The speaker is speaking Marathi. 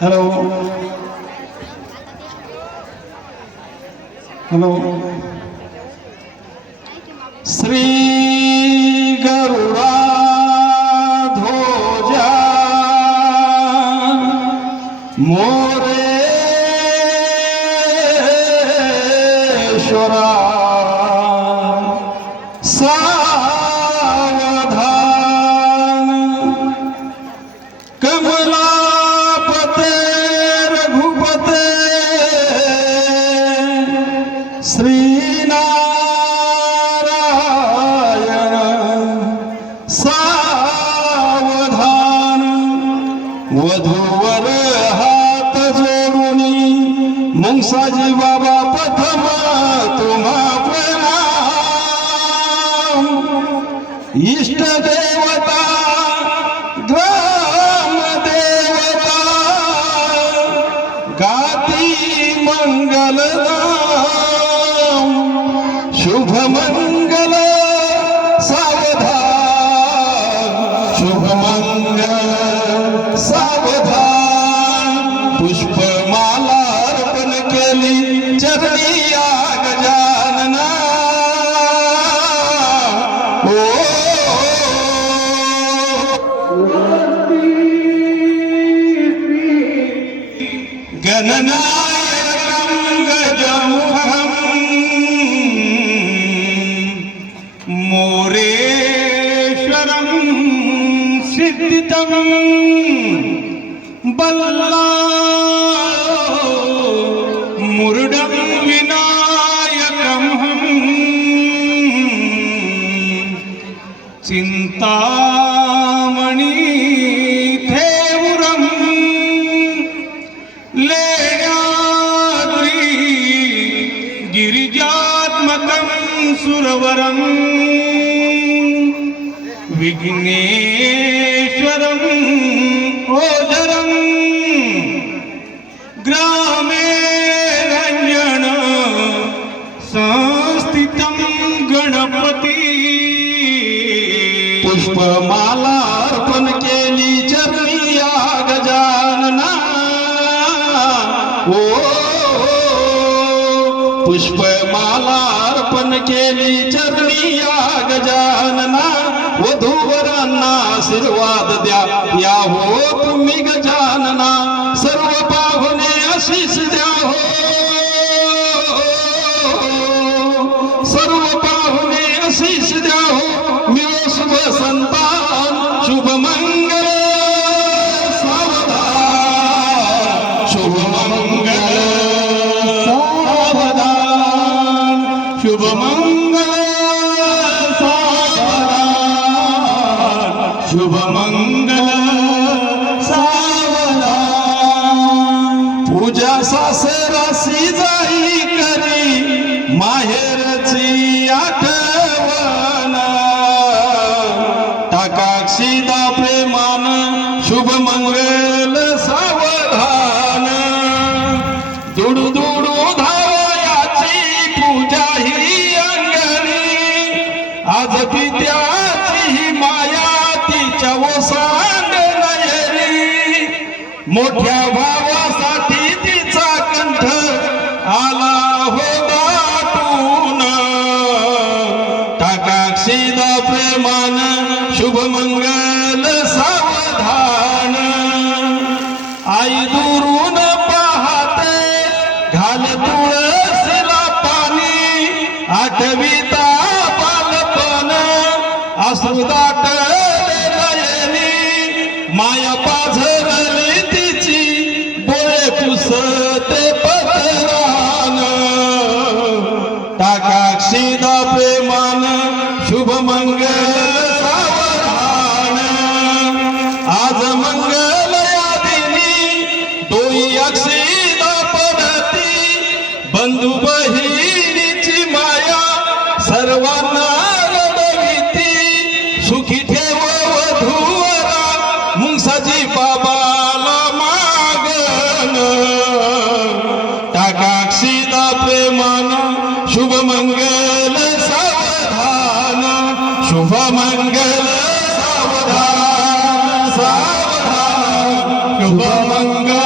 হ্যালো হ্যালো শ্রী গরুড়া ধ্বজা মোরে সরা જી બાબા પ્રથમ તુમા પ્રણામ ઈષ્ટ દેવ ஜனநாயகம் கஜமுகம் மோரேஸ்வரம் சித்திதம் பல்லா गिरिजात्मकं सुरवरं विघ्नेश्वरं ओजरम् ग्रामे रञ्जन संस्थितं गणपती। पुष्पमाला अर्पण पुष्पमाला अर्पण केली चरणी या गजानना वधूवरांना आशीर्वाद द्या. या हो तुम्ही गजानना. शुभ मंगल सावधान। पूजा सासरासी जाई करी माहेरची आठवण। टाकाक्षीदा प्रेमान शुभ मंगल सावधान। दुडू दुडू मोठ्या भावासाठी तिचा कंठ आला हो दाटून टाकाक्षीदा प्रेमान शुभ मंगल सावधान. आई दुरून पाहते घाल तुळसला पाणी आठविता बालपण. असू दाटले नयनी माया टाकाक्षीदा प्रेमान शुभ গঙ্গা